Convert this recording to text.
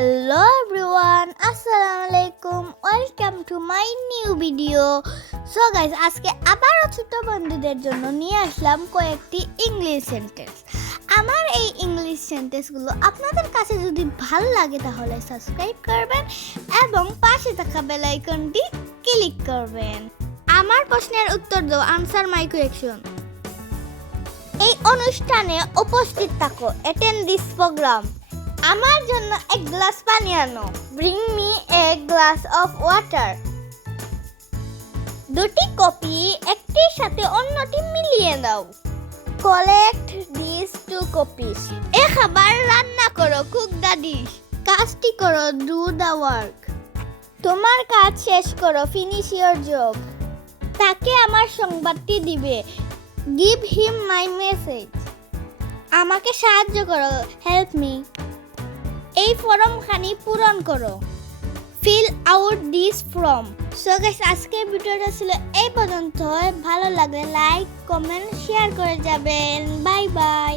Hello everyone, Assalamualaikum. Welcome to my new video. So guys, আজকে আবারও ছোট বন্ধুদের জন্য নিয়ে আসলাম কয়েকটি ইংলিশ সেন্টেন্স। আমার এই ইংলিশ সেন্টেন্সগুলো আপনাদের কাছে যদি ভালো লাগে তাহলে সাবস্ক্রাইব করবেন এবং পাশে থাকা বেল আইকনটি ক্লিক করবেন। আমার প্রশ্নের উত্তর দাও, আনসার মাই কোয়েশ্চন। এই অনুষ্ঠানে উপস্থিত থাকো, অ্যাটেন্ড দিস প্রোগ্রাম। আমার জন্য এক গ্লাস পানি আনো, bring me a glass of water. দুটি কপি একটির সাথে অন্যটি মিলিয়ে দাও, কালেক্ট দিস টু কপিস। এ খাবার রান্না করো, কুক দ্য ডিশ। কাজটি করো, ডু দ্য ওয়ার্ক। তোমার কাজ শেষ করো, ফিনিশ ইওর জব। তাকে আমার সংবাদটি দিবে, গিভ হিম মাই মেসেজ। আমাকে সাহায্য করো, হেল্প মি। এই ফর্মখানি পূরণ করো, fill out this form. So guys, আজকের ভিডিওটা ছিল এই পর্যন্ত। ভালো লাগলে লাইক, কমেন্ট, শেয়ার করে যাবেন। Bye bye.